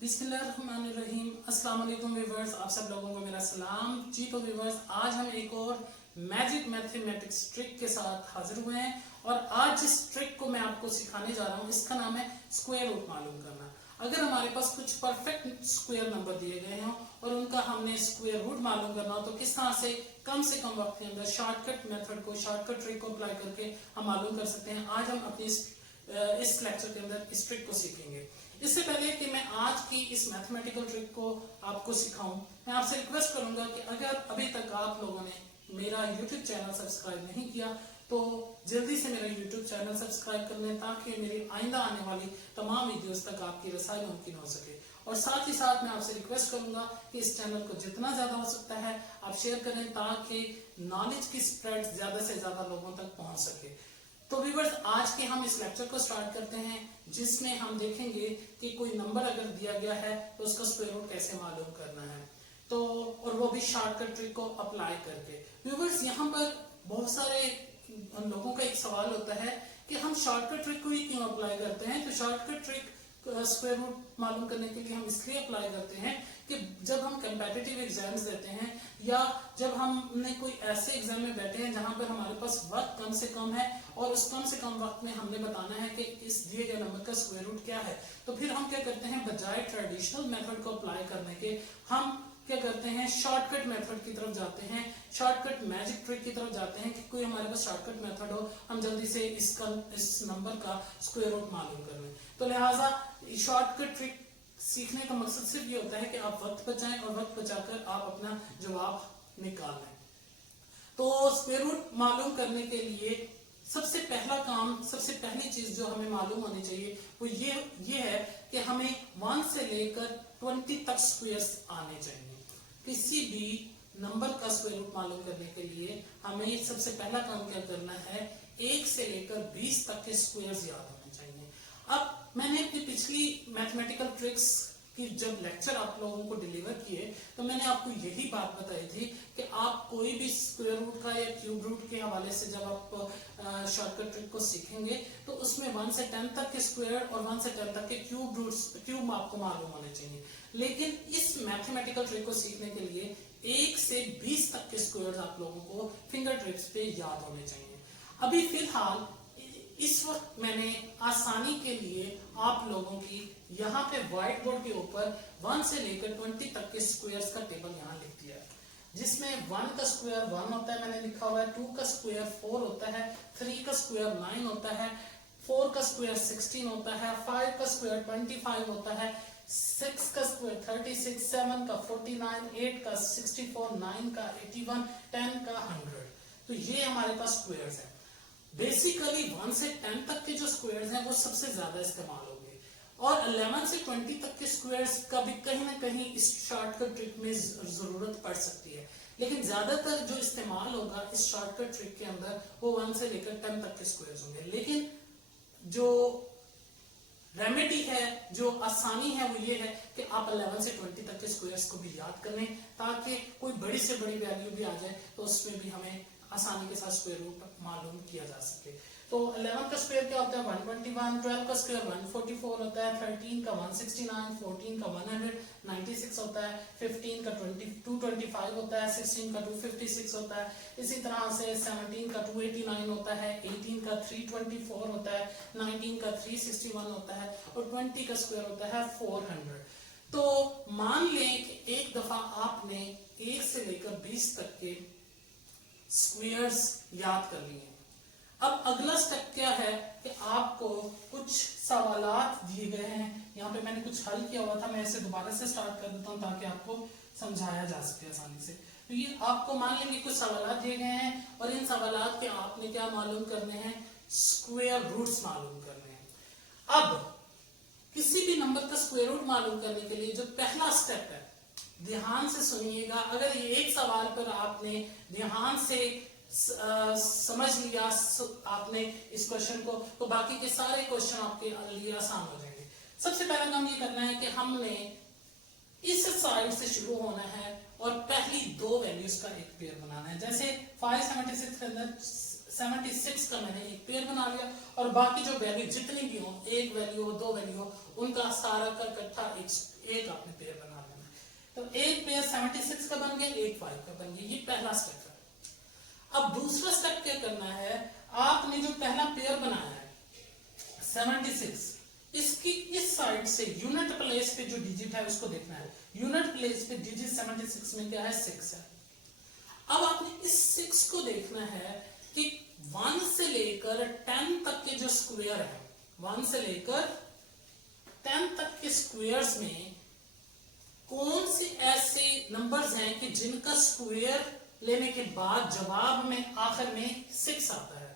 बिस्मिल्लाहिर्रहमानिर्रहीम। अस्सलाम वालेकुम व्यूअर्स, आप सब लोगों को मेरा सलाम जी। तो व्यूअर्स, आज हम एक और मैजिक मैथमेटिक्स ट्रिक के साथ हाजिर हुए हैं और आज जिस ट्रिक को मैं आपको सिखाने जा रहा हूँ इसका नाम है स्क्वायर रूट मालूम करना। अगर हमारे पास कुछ परफेक्ट स्क्वायर नंबर दिए गए हों और उनका हमने स्क्वायर रूट मालूम करना हो तो किस तरह से कम वक्त के अंदर शॉर्टकट मेथड को, शॉर्टकट ट्रिक को अप्लाई करके हम मालूम कर सकते हैं। आज हम अपनी इस लेक्चर के अंदर इस ट्रिक को सीखेंगे। इससे पहले कि मैं आज की इस मैथमेटिकल ट्रिक को आपको सिखाऊं, मैं आपसे रिक्वेस्ट करूंगा कि अगर अभी तक आप लोगों ने मेरा YouTube चैनल सब्सक्राइब नहीं किया तो जल्दी से मेरा YouTube चैनल सब्सक्राइब कर लें ताकि मेरी आइंदा आने वाली तमाम वीडियोस तक आपकी रसाई मुमकिन हो सके। और साथ ही साथ मैं आपसे रिक्वेस्ट करूंगा कि इस चैनल को जितना ज्यादा हो सकता है आप शेयर करें ताकि नॉलेज की स्प्रेड ज्यादा से ज्यादा लोगों तक पहुंच सके। तो व्यूअर्स, आज के हम इस लेक्चर को स्टार्ट करते हैं जिसमें हम देखेंगे कि कोई नंबर अगर दिया गया है तो उसका स्क्वायर रूट कैसे मालूम करना है, तो और वो भी शॉर्टकट ट्रिक को अप्लाई करके। व्यूअर्स, यहाँ पर बहुत सारे लोगों का एक सवाल होता है कि हम शॉर्टकट ट्रिक को ही क्यों अप्लाई करते हैं। तो शॉर्टकट ट्रिक स्क्वायर रूट मालूम करने के लिए हम इसलिए अप्लाई करते हैं कि जब हम कंपेटिटिव एग्जाम्स देते हैं या जब हमने कोई ऐसे एग्जाम में बैठे हैं जहां पर हमारे पास वक्त कम से कम है और उस कम से कम वक्त में हमने बताना है कि इस दिए गए नंबर का स्क्वायर रूट क्या है, तो फिर हम क्या करते हैं, बजाय ट्रेडिशनल मेथड को अप्लाई करने के हम क्या करते हैं, शॉर्टकट मेथड की तरफ जाते हैं, शॉर्टकट मैजिक ट्रिक की तरफ जाते हैं कि कोई हमारे पास शॉर्टकट मेथड हो, हम जल्दी से इस नंबर का स्क्वायर रूट मालूम कर लें। तो लिहाजा शॉर्टकट ट्रिक सीखने का मकसद सिर्फ ये होता है कि आप वक्त बचाएं और वक्त बचाकर आप अपना जवाब निकाल लें। तो स्क्वायर रूट मालूम करने के लिए सबसे पहला काम, सबसे पहली चीज जो हमें मालूम होनी चाहिए वो ये है कि हमें 1 से लेकर 20 तक स्क्वायर्स आने चाहिए। किसी भी नंबर का स्क्वायर रूट मालूम करने के लिए हमें सबसे पहला काम क्या करना है, 1 से लेकर 20 तक के स्क्वायर्स याद होने चाहिए। अब मैंने अपनी पिछली मैथमेटिकल ट्रिक्स की जब लेक्चर आप लोगों को डिलीवर किए तो मैंने आपको यही बात बताई थी कि आप कोई भी स्क्वायर रूट का या क्यूब रूट के हवाले से जब आप शॉर्टकट ट्रिक को सीखेंगे तो उसमें 1 से 10 तक के स्क्वायर और 1 से 10 तक के क्यूब आपको मालूम होने चाहिए। लेकिन इस मैथमेटिकल ट्रिक को सीखने के लिए 1 से 20 तक के स्क्वायर्स आप लोगों को फिंगर टिप्स पे याद होने चाहिए। अभी फिलहाल इस वक्त मैंने आसानी के लिए आप लोगों की यहाँ पे व्हाइट बोर्ड के ऊपर 1 से लेकर 20 तक के स्क्वायर्स का टेबल यहाँ लिख दिया है, जिसमें 1 का स्क्वायर 1 होता है, मैंने लिखा हुआ है, 2 का स्क्वायर 4 होता है, 3 का स्क्वायर 9 होता है, 4 का स्क्वायर 16 होता है, 5 का स्क्वायर 25 होता है, 6 का स्क्वायर 36, 7 का 49, 8 का 64, 9 का 81, 10 का 100। तो ये हमारे पास स्क्वायर्स है। बेसिकली 1 से 10 तक के जो स्क्वायर्स हैं वो सबसे ज्यादा इस्तेमाल होंगे और 11 से 20 तक के स्क्वायर्स का भी कहीं ना कहीं इस शॉर्टकट ट्रिक में जरूरत पड़ सकती है, लेकिन ज्यादातर जो इस्तेमाल होगा इस शॉर्टकट ट्रिक के अंदर वो 1 से लेकर 10 तक के स्क्वायर्स होंगे। लेकिन जो रेमेडी है, जो आसानी है वो ये है कि आप 11 से 20 तक के स्क्वायर्स को भी याद कर लें ताकि कोई बड़ी से बड़ी वैल्यू भी आ जाए तो उसमें भी हमें आसानी के साथ स्क्वायर रूट मालूम किया जा सके। तो 11 का स्क्वायर क्या होता है, 121, 12 का स्क्वायर 144 होता है, 13 का 169, 14 का 196 होता है, 15 का 225 होता है, 16 का 256 होता है, इसी तरह से 17 का 289 होता है, 18 का 324 होता है, 19 का 361 होता है और 20 का स्क्वायर होता है 400। तो मान लें कि एक दफा आपने 1 से लेकर 20 तक के स्क्वायर्स याद कर लिए। अब अगला स्टेप क्या है कि आपको कुछ सवालात दिए गए हैं, यहाँ पे मैंने कुछ हल किया हुआ था, मैं इसे दोबारा से स्टार्ट कर देता हूँ ताकि आपको समझाया जा सके आसानी से। तो ये आपको मान लेंगे कुछ सवालात दिए गए हैं और इन सवालात के आपने क्या मालूम करने हैं, स्क्वायर रूट्स मालूम करने हैं। अब किसी भी नंबर का स्क्वायर रूट मालूम करने के लिए जो पहला स्टेप है, ध्यान से सुनिएगा, अगर ये एक सवाल पर आपने ध्यान से समझ लिया आपने इस क्वेश्चन को, तो बाकी के सारे क्वेश्चन आपके लिए आसान हो जाएंगे। सबसे पहला काम ये करना है कि हमने इस साइड से शुरू होना है और पहली 2 वैल्यूज का एक पेयर बनाना है। जैसे 576 के अंदर 76 का मैंने एक पेयर बना लिया और बाकी जो वैल्यू जितनी भी हो, 1 वैल्यू हो 2 वैल्यू हो, उनका सारा का इकट्ठा एक आपने पेयर बना लेना है। तो एक पेयर 76 का बन गया, एक 5 का बन गया। ये पहला स्टेप है। अब दूसरा स्टेप क्या करना है, आपने जो पहला पेयर बनाया है 76, इसकी इस साइड से यूनिट प्लेस पे जो डिजिट है उसको देखना है। यूनिट प्लेस पे डिजिट 76 में क्या है, 6 है। अब आपने इस 6 को देखना है कि 1 से लेकर 10 तक के जो स्क्वायर है, 1 से लेकर 10 तक के स्क्वायर्स में कौन से ऐसे नंबर्स हैं कि जिनका स्क्वायर लेने के बाद जवाब में आखिर में 6 आता है।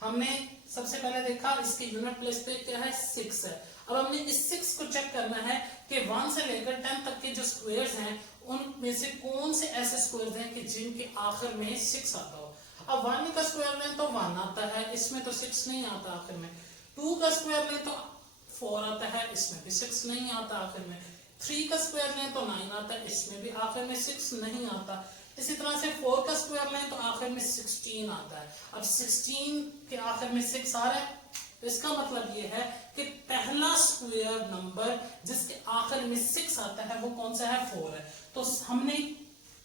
हमने सबसे पहले देखा इसके यूनिट प्लेस पे क्या है, 6 है। अब हमने इस 6 को चेक करना है कि 1 से लेकर 10 तक के जो स्क्वायर्स हैं उनमें से कौन से ऐसे स्क्वायर्स हैं कि जिनके आखिर में 6 आता हो। अब 1 का स्क्वायर लें तो 1 आता है, इसमें तो 6 नहीं आता आखिर में। 2 का स्क्वायर लें तो 4 आता है, इसमें भी 6 नहीं आता आखिर में। 3 का स्क्वायर लें तो 9 आता है, इसमें भी आखिर में 6 नहीं आता। इसी तरह से 4 का स्क्वायर लें तो आखिर में 16 आता है। अब 16 के आखिर में 6 आ रहा है, तो इसका मतलब ये है कि पहला स्क्वायर नंबर जिसके आखिर में 6 आता है वो कौन सा है, 4 है। तो हमने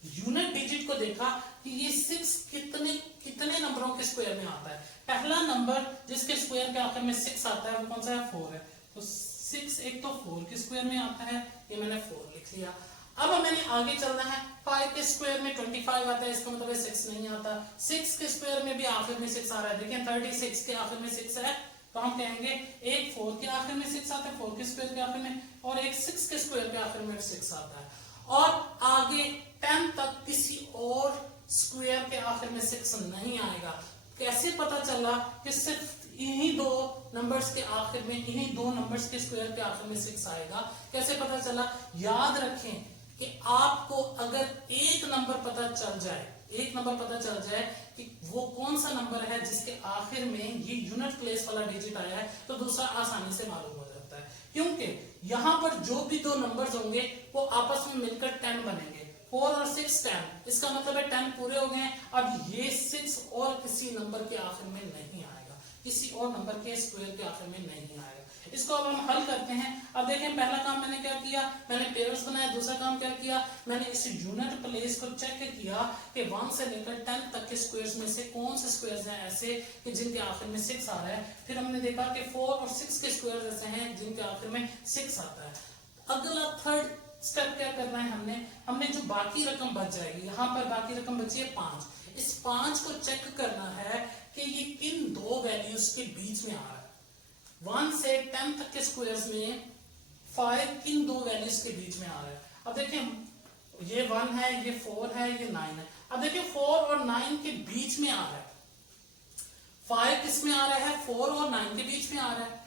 यूनिट डिजिट को देखा कि ये 6 कितने नंबरों के स्क्वायर में आता है। पहला नंबर जिसके स्क्वायर के आखिर में 6 आता है वो कौन सा है, 4 है। तो 6 एक तो 4 के स्क्वायर में आता है, ये मैंने 4 लिख लिया। अब मैंने आगे चलना है, 5 के स्क्वायर में 25 आता है, इसका मतलब 6 नहीं आता। 6 के स्क्वायर में भी आखिर में 6 आ रहा है, देखें 36 के आखिर में 6 है, तो हम कहेंगे एक 4 के आखिर में 6 आता है, 4 के स्क्वायर के आखिर में, और एक 6 के स्क्वायर के आखिर में 6 आता है। और आगे 10 तक किसी और स्क्वायर के आखिर में 6 नहीं आएगा। कैसे पता चला कि सिर्फ इन्हीं दो नंबर्स के आखिर में, इन्हीं दो नंबर्स के स्क्वायर के आखिर में 6 आएगा? कैसे पता चला? याद रखें कि आपको अगर एक नंबर पता चल जाए कि वो कौन सा नंबर है जिसके आखिर में ये यूनिट प्लेस वाला डिजिट आया है, तो दूसरा आसानी से मालूम हो जाता है। क्योंकि यहां पर जो भी दो नंबर्स होंगे वो आपस में मिलकर 10 बनेंगे। 4 और 6 10, इसका मतलब है 10 पूरे हो गए। अब ये 6 और किसी नंबर के आखिर में नहीं आएगा, किसी और नंबर के स्क्वायर के आखिर में नहीं आएगा। इसको अब हम हल करते हैं। अब देखें, पहला काम मैंने क्या किया, मैंने पेयर्स बनाया। दूसरा काम क्या किया, मैंने इस यूनिट प्लेस को चेक किया कि 1 से लेकर 10 तक के स्क्वायर्स में से कौन से स्क्वायर्स हैं ऐसे कि जिनके आखिर में 6 आ रहा है। फिर हमने देखा कि 4 और 6 के स्क्वायर्स ऐसे हैं जिनके आखिर में 6 आता है। अगला थर्ड स्टेप क्या करना है, हमने जो बाकी रकम बच जाएगी, यहाँ पर बाकी रकम बची है 5। इस 5 को चेक करना है कि ये किन दो वैल्यूज के बीच में आ रहा है। 1 से 10 तक के स्क्वायर्स में 5 किन दो वैल्यूज के बीच में आ रहा है। अब देखिए ये 1 है, ये 4 है, ये 9 है। अब देखिए 4 और 9 के बीच में आ रहा है। 5 किस में आ रहा है, 4 और 9 के बीच में आ रहा है।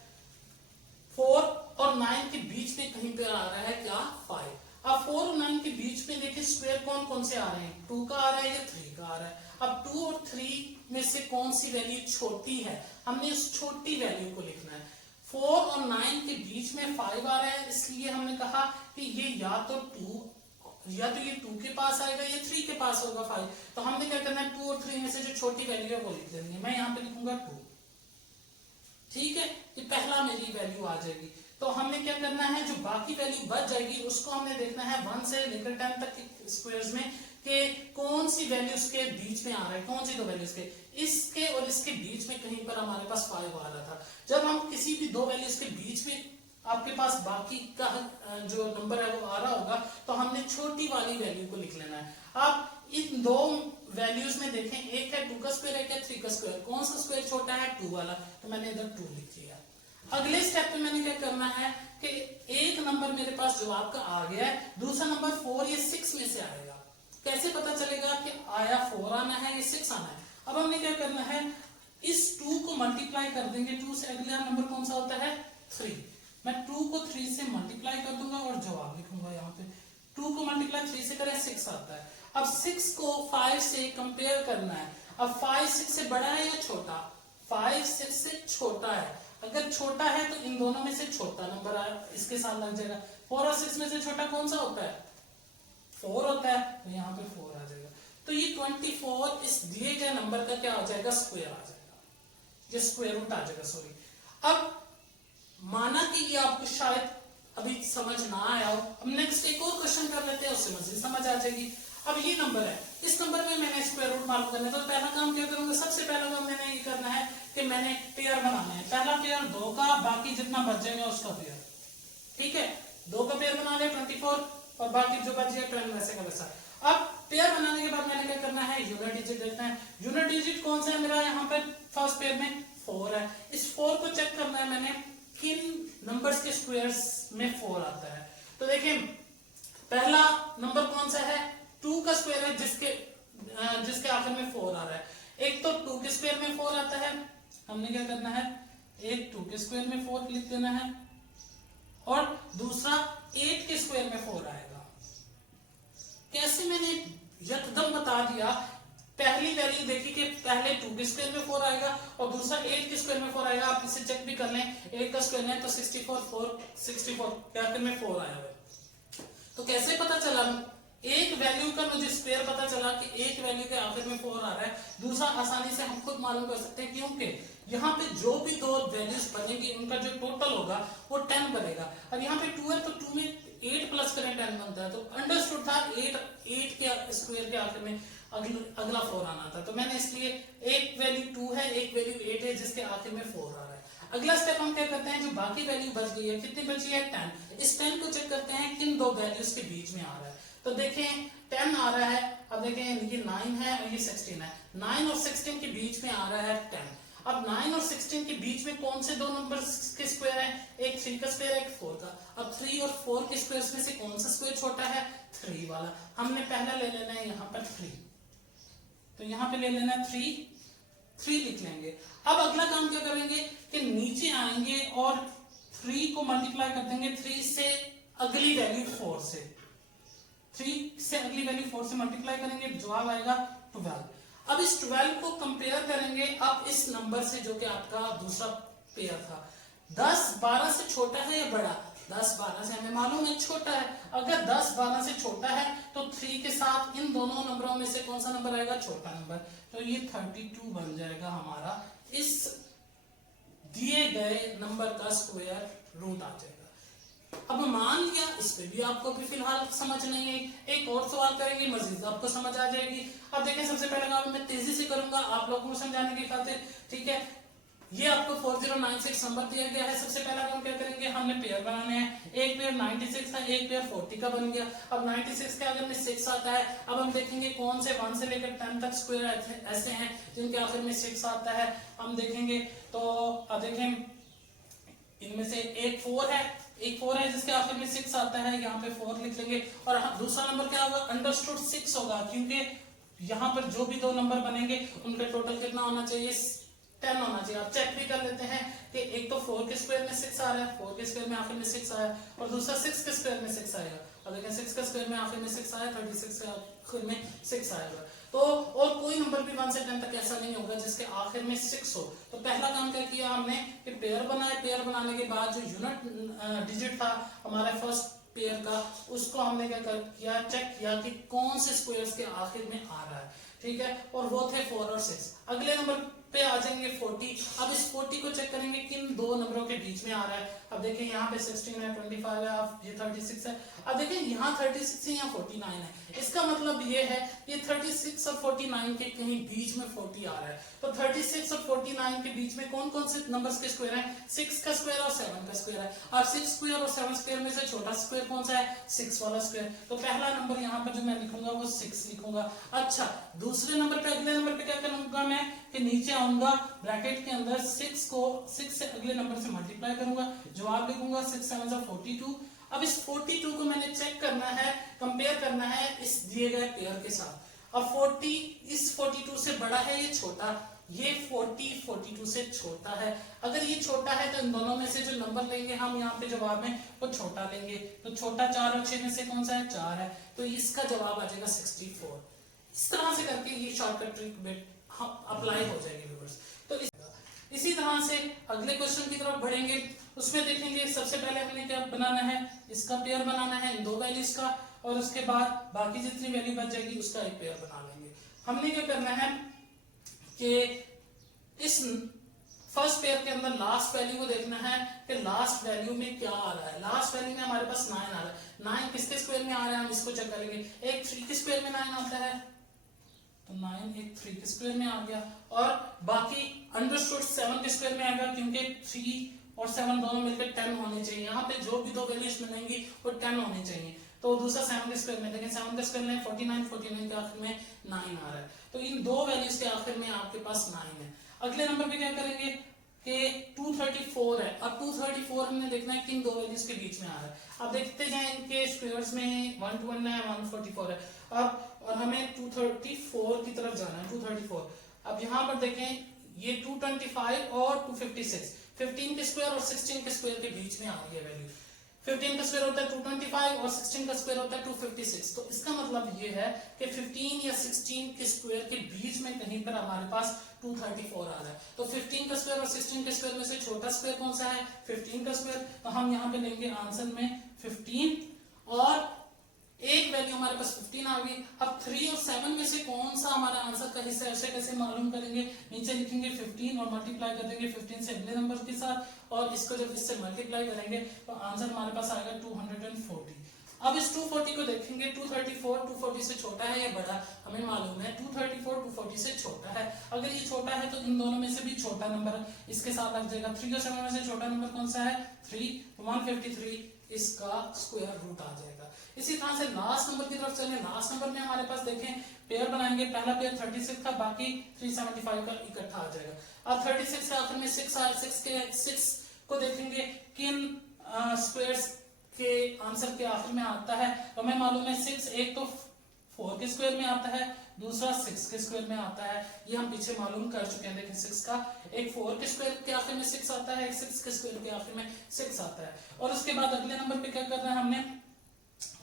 4 और 9 के बीच में कहीं पे आ रहा है क्या, 5। अब 4 और 9 के बीच में देखिए स्क्वायर कौन कौन से आ रहे हैं, 2 का आ रहा है या 3 का आ रहा है। अब 2 और 3 में से कौन सी वैल्यू छोटी है, हमने उस छोटी वैल्यू को लिखना है। 4 और 9 के बीच में 5 आ रहा है, इसलिए हमने कहा कि ये या तो ये 2 के पास आएगा या 3 के पास होगा 5। तो हमने क्या करना है, 2 और 3 में से जो छोटी वैल्यू है वो लिख देनी है। मैं यहाँ पे लिखूंगा 2, ठीक है, ये पहला मेरी वैल्यू आ जाएगी। तो हमने क्या करना है, जो बाकी वैल्यू बच जाएगी उसको हमने देखना है 1 से लेकर 10 तक के स्क्वायर्स में कि कौन सी वैल्यूज के बीच में आ रहा है, कौन सी दो वैल्यूज के, इसके और इसके बीच में कहीं पर हमारे पास 5 आ रहा था। जब हम किसी भी दो वैल्यूज के बीच में आपके पास बाकी का जो नंबर है वो आ रहा होगा, तो हमने छोटी वाली वैल्यू को लिख लेना है। अब इन दो वैल्यूज में देखें, एक है 2 का स्क्वायर, एक है 3 का स्क्वायर। कौन सा स्क्वायर छोटा है, 2 वाला, तो मैंने इधर 2 लिख दिया। अगले स्टेप में मैंने क्या करना है कि एक नंबर मेरे पास जवाब का आ गया है, दूसरा नंबर 4 या 6 में से आएगा। कैसे पता चलेगा कि आया 4 आना है या 6 आना है? अब हमने क्या करना है, इस 2 को मल्टीप्लाई कर देंगे। 2 से अगला नंबर कौन सा होता है, 3। मैं 2 को 3 से मल्टीप्लाई कर दूंगा और जवाब लिखूंगा यहाँ पे। 2 को मल्टीप्लाई 3 से करें 6 आता है। अब 6 को 5 से कंपेयर करना है। अब 5 6 से बड़ा है या छोटा, 5 6 से छोटा है। अगर छोटा है तो इन दोनों में से छोटा नंबर इसके साथ लग जाएगा। 4 और 6 में से छोटा कौन सा होता है, 4 होता है, तो यहाँ पे 4 आ जाएगा। तो ये 24 इस दिए गए नंबर का क्या आ जाएगा, स्क्वायर आ जाएगा, ये स्क्वायर रूट आ जाएगा, सॉरी। अब माना कि ये आपको शायद अभी समझ ना आया हो, हम नेक्स्ट एक और क्वेश्चन कर लेते हैं, उससे मजीद समझ आ जाएगी। अब ये नंबर है, इस नंबर में मैंने स्क्वायर रूट मालूम करना है, तो पहला काम क्या करूंगा, सबसे पहला काम मैंने ये करना है कि मैंने पेयर बनाना है। पहला पेयर 2 का, बाकी जितना बच जाएगा उसका पेयर। ठीक है, 2 का पेयर बना लिया 24 और बाकी जो बच गया 10 वैसे का वैसा। अब पेयर बनाने के बाद मैंने क्या करना है, यूनिट डिजिट देखना है। यूनिट डिजिट कौन सा है मेरा, यहाँ पे फर्स्ट पेयर में 4 है। इस 4 को चेक करना है मैंने किन नंबर्स के स्क्वायर्स में 4 आता है। तो देखिए पहला नंबर कौन सा है, 2 का स्क्वायर है, जिसके आखिर में 4 आ रहा है। एक तो 2 के स्क्वायर में 4 आता है, हमने क्या करना है, एक 2 के स्क्वायर में 4 लिख देना है, और दूसरा 8 के स्क्वायर में 4 आएगा। कैसे, मैंने यकदम बता दिया। पहली वैल्यू देखी कि पहले 2 के स्क्वायर में 4 आएगा और दूसरा 8 के स्क्वायर में 4 आएगा। आप इसे चेक भी कर लें, 8 का स्क्वायर है तो 64 के आखिर में 4 आया हुआ है। तो कैसे पता चला, एक वैल्यू का मुझे स्क्वायर पता चला कि एक वैल्यू के आखिर में 4 आ रहा है। दूसरा आसानी से हम खुद मालूम कर सकते हैं, क्योंकि यहाँ पे जो भी दो वैल्यूज बनेंगी उनका जो टोटल होगा वो 10 बनेगा। अब यहाँ पे 2 है तो 2 में 8 प्लस करें 10 बनता है। तो अंडरस्टूड था 8 के स्क्वायर के आखिर में अगला 4 आना था। तो मैंने इसलिए एक वैल्यू 2 है, एक वैल्यू 8 है, जिसके आखिर में 4 आ रहा है। अगला स्टेप हम क्या करते हैं, जो बाकी वैल्यू बच गई है, कितनी बची है 10, इस 10 को चेक करते हैं किन दो वैल्यूज के बीच में आ रहा है। तो देखें 10 आ रहा है, अब देखें ये 9 है और ये 16 है, 9 और 16 के बीच में आ रहा है 10। अब 9 और 16 के बीच में कौन से दो नंबर के स्क्वायर हैं, एक 3 का स्क्वायर है, एक 4 का। अब 3 और 4 के स्क्वायर में से कौन सा स्क्वायर छोटा है, 3 वाला। हमने पहला ले लेना है यहाँ पर 3, तो यहाँ पे ले लेना है 3 लिख लेंगे। अब अगला काम क्या करेंगे कि नीचे आएंगे और 3 को मल्टीप्लाई कर देंगे 3 से अगली वैल्यू 4 से, 3 से अगली वैल्यू 4 से मल्टीप्लाई करेंगे, जवाब आएगा 12। अब इस 12 को कंपेयर करेंगे अब इस नंबर से जो कि आपका दूसरा पेयर था। 10 12 से छोटा है या बड़ा, 10 12 से हमें मालूम है छोटा है। अगर 10 12 से छोटा है तो 3 के साथ इन दोनों नंबरों में से कौन सा नंबर आएगा, छोटा नंबर। तो ये 32 बन जाएगा हमारा, इस दिए गए नंबर का स्क्वायर रूट आ जाएगा। अब मान लिया, इस पे भी आपको भी फिलहाल समझ नहीं है, एक और सवाल करेंगे, मजीद आपको समझ आ जाएगी। अब देखें सबसे पहले काम मैं तेजी से करूंगा आप लोगों को समझाने की खातिर, ठीक है। ये आपको 4096 नंबर दिया गया है। सबसे पहला काम क्या करेंगे, हमने पेयर बनाने हैं। एक पेयर 96 था, एक पेयर 40 का बन गया। अब 96 के अगर में 6 आता है, अब हम देखेंगे कौन से 1 से लेकर 10 तक स्क्वायर ऐसे हैं जिनके आखिर में 6 आता है, हम देखेंगे। तो अब देखें इनमें से एक 4 है जिसके आखिर में 6 आता है, यहाँ पे 4 लिख लेंगे। और दूसरा नंबर क्या होगा, अंडरस्टूड 6 होगा, क्योंकि यहाँ पर जो भी दो नंबर बनेंगे उनका टोटल कितना होना चाहिए, 10 होना चाहिए। आप चेक भी कर लेते हैं कि एक तो 4 के स्क्वायर में 6 आ रहा है, 4 के स्क्वायर में आखिर में 6 आया, और दूसरा 6 के स्क्वायर में 6 आएगा। अब देखें 6 के स्क्वायर में आखिर में 6 आया, 36 के आखिर में 6 आएगा। तो और कोई नंबर भी 1 से 10 तक ऐसा नहीं होगा जिसके आखिर में 6 हो। तो पहला काम क्या किया हमने कि पेयर बनाए, पेयर बनाने के बाद जो यूनिट डिजिट था हमारा फर्स्ट पेयर का, उसको हमने क्या किया, चेक किया कि कौन से स्क्वायर्स के आखिर में आ रहा है, ठीक है। और वो थे 4 और 6। अगले नंबर पे आ जाएंगे 40। अब इस 40 को चेक करेंगे किन दो नंबरों के बीच में आ रहा है। अब देखिए यहाँ पे 16 है, 25 है, अब ये 36 है। अब देखिए यहाँ 36 है, यहाँ 49 है। इसका मतलब ये है ये 36 और 49 के कहीं बीच में 40 आ रहा है। तो 36 और 49 के बीच में कौन कौन से नंबर्स के स्क्वायर हैं, 6 का स्क्वायर और 7 का स्क्वायर है। और 6 स्क्वायर और 7 स्क्वायर में से छोटा स्क्वायर कौन सा है, 6 वाला स्क्वायर। तो पहला नंबर यहाँ पर जो मैं लिखूंगा वो 6 लिखूंगा। अच्छा, दूसरे नंबर पे, अगले नंबर पे क्या करूंगा मैं कि नीचे आऊंगा, ब्रैकेट के अंदर 6 को 6 से अगले नंबर से मल्टीप्लाई करूंगा, जवाब लिखूंगा 6 7 42। अब इस 42 को मैंने चेक करना है, कंपेयर करना है इस दिए गए पेयर के साथ। अब 40 इस 42 से बड़ा है, ये छोटा, ये 40 42 से छोटा है। अगर ये छोटा है तो इन दोनों में से जो नंबर लेंगे हम यहाँ पे जवाब में वो छोटा लेंगे। तो छोटा 4 और 6 में से कौन सा है, 4 है। तो इसका जवाब आ जाएगा 64। इस तरह से करके ये शॉर्टकट ट्रिक अप्लाई हो जाएगी व्यूअर्स। तो इसी तरह से अगले क्वेश्चन की तरफ बढ़ेंगे। उसमें देखेंगे सबसे पहले हमने क्या बनाना है, इसका पेयर बनाना है इन दो वैल्यूज का, और उसके बाद बाकी जितनी वैल्यू बच जाएगी उसका एक पेयर बना लेंगे। हमने क्या करना है कि इस फर्स्ट पेयर के अंदर लास्ट वैल्यू को देखना है कि लास्ट वैल्यू में क्या आ रहा है। लास्ट वैल्यू में हमारे पास 9 आ रहा है। 9 किसके स्क्वायर में आ रहा है हम इसको चेक करेंगे। एक 3 के स्क्वायर में 9 आता है, तो 9 एक 3 के स्क्वायर में आ गया, और बाकी अंडरस्टूड 7 के स्क्वायर में आएगा, क्योंकि 3 और 7 दोनों मिलकर 10 होने चाहिए। यहाँ पे जो भी दो वैल्यूज मिलेंगी वो 10 होने चाहिए। तो दूसरा 7 के स्क्वायर में देखें, 7 के स्क्वायर में 49, 49 के आखिर में 9 आ रहा है। तो इन दो वैल्यूज के आखिर में आपके पास 9 है। अगले नंबर पे क्या करेंगे कि 234 है। अब 234 हमने देखना है किन दो वैल्यूज के बीच में आ रहा है। अब देखते जाएं इनके स्क्वायर्स में 121 है, 144 है। अब और हमें 234 की तरफ जाना है, 234। अब यहाँ पर देखें ये 225 और 256, 15 के स्क्वायर और 16 के स्क्वायर के बीच में आ रही है वैल्यू। 15 का स्क्वायर होता है 225 और 16 का स्क्वायर होता है 256। तो इसका मतलब ये है कि 15 या 16 के स्क्वायर के बीच में कहीं पर हमारे पास 234 आ रहा है। तो 15 का स्क्वायर और 16 के स्क्वायर में से छोटा स्क्वायर कौन सा है? 15 का स्क्वायर। तो हम यहाँ पे लेंगे आंसर में 15, और एक वैल्यू हमारे पास 15 आ गई। अब 3 और 7 में से कौन सा हमारा आंसर का हिस्सा है, उसे कैसे मालूम करेंगे? नीचे लिखेंगे 15 और मल्टीप्लाई कर देंगे 15 से अगले नंबर के साथ, और इसको जब इससे मल्टीप्लाई करेंगे तो आंसर हमारे पास आएगा 240। अब इस 240 को देखेंगे, 234 240 से छोटा है या बड़ा? हमें मालूम है 234 240 से छोटा है। अगर ये छोटा है तो इन दोनों में से भी छोटा नंबर इसके साथ लग जाएगा। 3 और 7 में से छोटा नंबर कौन सा है? 3, 153 इसका स्क्वायर रूट आ जाएगा। इसी तरह से लास्ट नंबर की तरफ चलें। लास्ट नंबर में हमारे पास देखें पेयर बनाएंगे। पहला पेयर 36 था, बाकी 375 का इकट्ठा आ जाएगा। अब 36 के आखिर में 6 आए, 6 को देखेंगे किन स्क्वायर्स के आंसर के आखिर में आता है। तो हमें मालूम है 6 एक तो 4 के स्क्वायर में आता है, दूसरा 6 के स्क्वायर में आता है। ये हम पीछे मालूम कर चुके हैं। देखिए 6 का एक 4 के स्क्वायर के आखिर में 6 आता है, एक 6 के स्क्वायर के आखिर में 6 आता है। और उसके बाद अगले नंबर पे क्या करना है हमने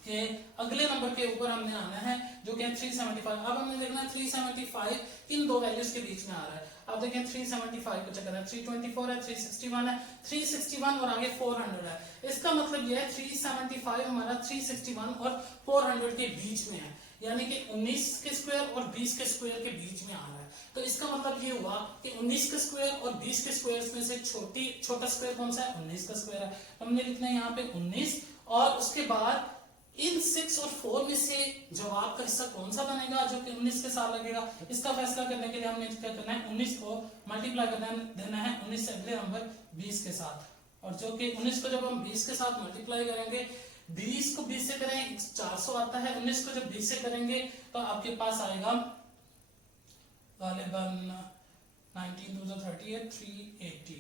कि अगले नंबर के ऊपर हमने आना है जो कि 375। अब हमने देखना है 375 किन दो वैल्यूज के बीच में आ रहा है। अब देखें 375 को चेक करना है, 324 है, 361 है, 361 और आगे 400 है। इसका मतलब यह है 375 हमारा 361 और 400 के बीच में है, यानी कि 19 के स्क्वायर और 20 के स्क्वायर के बीच में आ रहा है। तो इसका मतलब ये हुआ कि 19 के स्क्वायर और 20 के स्क्वायर में से छोटा स्क्वायर कौन सा है? 19 का स्क्वायर है। हमने लिखना है यहाँ पे 19, और उसके बाद इन 6 और 4 में से जवाब का हिस्सा कौन सा बनेगा जो कि 19 के साथ लगेगा। इसका फैसला करने के लिए हमने क्या करना है, 19 को मल्टीप्लाई कर देना है 19 से अगले नंबर 20 के साथ, और जो कि 19 को जब हम 20 के साथ मल्टीप्लाई करेंगे, 20 को 20 से करें 400 आता है, 19 को जब 20 से करेंगे तो आपके पास आएगा गालिबन 19 2 38 380,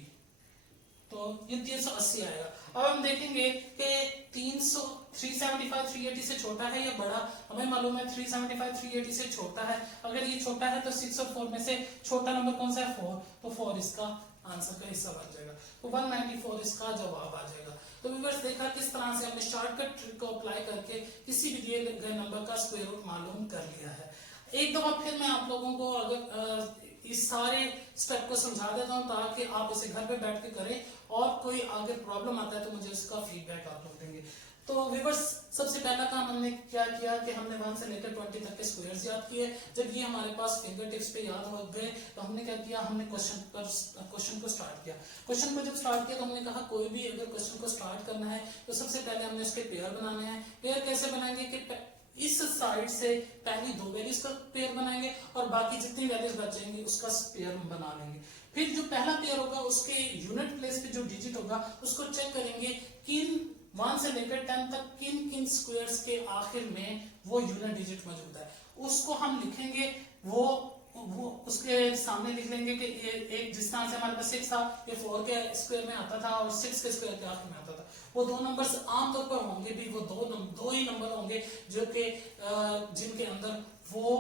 तो ये 380 आएगा। अब हम देखेंगे कि 375 380 से छोटा है या बड़ा। हमें मालूम है 375 380 से छोटा है। अगर ये छोटा है तो 6 और 4 में से छोटा नंबर कौन सा है? 4, तो 4 इसका आंसर का हिस्सा बन जाएगा। तो 194 इसका जवाब आ जाएगा। तो व्यूअर्स देखा किस तरह से हमने शॉर्टकट ट्रिक को अप्लाई करके किसी भी दिए गए नंबर का स्क्वायर रूट मालूम कर लिया है। एक दफा फिर मैं आप लोगों को अगर इस सारे स्टेप को समझा देता हूं ताकि आप इसे घर पे बैठ के करें, और कोई आगे प्रॉब्लम आता है तो मुझे उसका फीडबैक आप लोग देंगे। तो व्यूअर्स सबसे पहला काम हमने क्या किया कि हमने 1 से लेकर 20 तक के स्क्वायर्स याद किए। जब ये हमारे पास फिंगर टिप्स पे याद हो गए तो हमने क्या किया, हमने क्वेश्चन को स्टार्ट किया। क्वेश्चन को जब स्टार्ट किया तो हमने कहा कोई भी अगर क्वेश्चन को स्टार्ट करना है तो सबसे पहले हमने उसके पेयर बनाने हैं। पेयर कैसे बनाएंगे कि इस साइड से पहली दो वैल्यूज का पेयर बनाएंगे और बाकी जितनी वैल्यूज बचेंगी उसका पेयर बना लेंगे। फिर जो पहला पेयर होगा उसके यूनिट प्लेस पे जो डिजिट होगा उसको चेक करेंगे किन 1 से लेकर 10 तक किन किन स्क्वायर्स के आखिर में वो यूनिट डिजिट मौजूद है, उसको हम लिखेंगे। वो उसके सामने लिख लेंगे कि एक जिस तरह से हमारे पास 6 था, ये 4 के स्क्वायर में आता था और 6 के स्क्वायर के आखिर में आता था। वो दो नंबर्स आमतौर पर होंगे भी, वो दो ही नंबर होंगे जो कि जिनके अंदर वो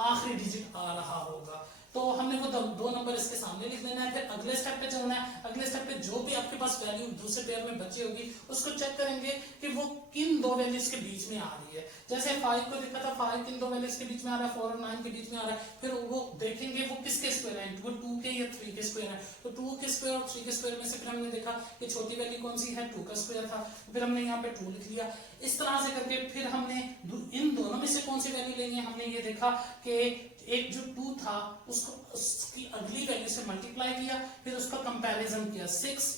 आखिरी डिजिट आ रहा होगा। तो हमने वो दो नंबर इसके सामने लिख देना है। फिर अगले स्टेप पे चलना है। अगले स्टेप पे जो भी आपके पास वैल्यू दूसरे पेयर में बची होगी उसको चेक करेंगे कि वो किन दो वैल्यूज के बीच में आ रही है। जैसे 5 को देखा था, 5 किन दो वैल्यूज के बीच में आ रहा है, 4 और 9 के बीच में आ रहा है। फिर वो देखेंगे वो किसके स्क्वायर है, वो 2 के या 3 के स्क्वायर है। तो 2 के स्क्वायर और 3 के स्क्वायर में से फिर हमने देखा कि छोटी वैल्यू कौन सी है, 2 का स्क्वायर था। फिर हमने यहाँ पे 2 लिख लिया। इस तरह से करके फिर हमने इन दोनों में से कौन सी वैल्यू लेंगे, हमने ये देखा कि एक जो 2 था उसको उसकी अगली वैल्यू से मल्टीप्लाई किया, फिर उसका कंपैरिजन किया 6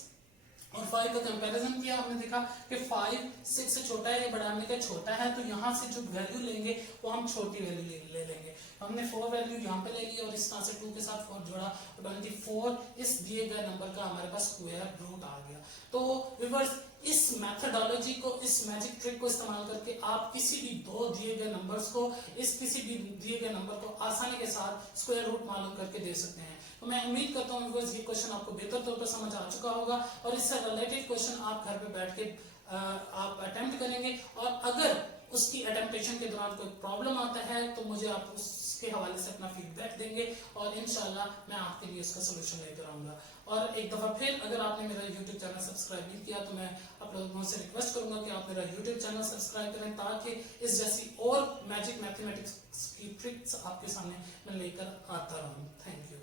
और 5 का कंपैरिजन किया, हमने देखा कि 5 6 से छोटा है, ये बढ़ाने का छोटा है, तो यहाँ से जो वैल्यू लेंगे वो हम छोटी वैल्यू ले लेंगे। हमने 4 वैल्यू यहाँ पे ले ली और इस तरह से 2 के साथ 4 जोड़ा, 24 इस दिए गए नंबर का हमारे पास स्क्वायर रूट आ गया। तो व्यूअर्स, इस मेथोडोलॉजी को, इस मैजिक ट्रिक को इस्तेमाल करके आप किसी भी दो दिए गए नंबर्स को, किसी भी दिए गए नंबर को आसानी के साथ स्क्वायर रूट मालूम करके दे सकते हैं। तो मैं उम्मीद करता हूँ व्यूअर्स ये क्वेश्चन आपको बेहतर तौर पर समझ आ चुका होगा और इससे रिलेटेड क्वेश्चन आप घर पे बैठ के आप अटेम्प्ट करेंगे, और अगर उसकी अटेम्प्टेशन के दौरान कोई प्रॉब्लम आता है तो मुझे आप उसके हवाले से अपना फीडबैक देंगे और इंशाल्लाह मैं आपके लिए उसका सोल्यूशन लेकर आऊंगा। और एक दफा फिर अगर आपने मेरा YouTube चैनल सब्सक्राइब नहीं किया तो मैं आप लोगों से रिक्वेस्ट करूंगा कि आप मेरा YouTube चैनल सब्सक्राइब करें, ताकि इस जैसी और मैजिक मैथमेटिक्स की ट्रिक्स आपके सामने मैं लेकर आता रहूं। Thank you.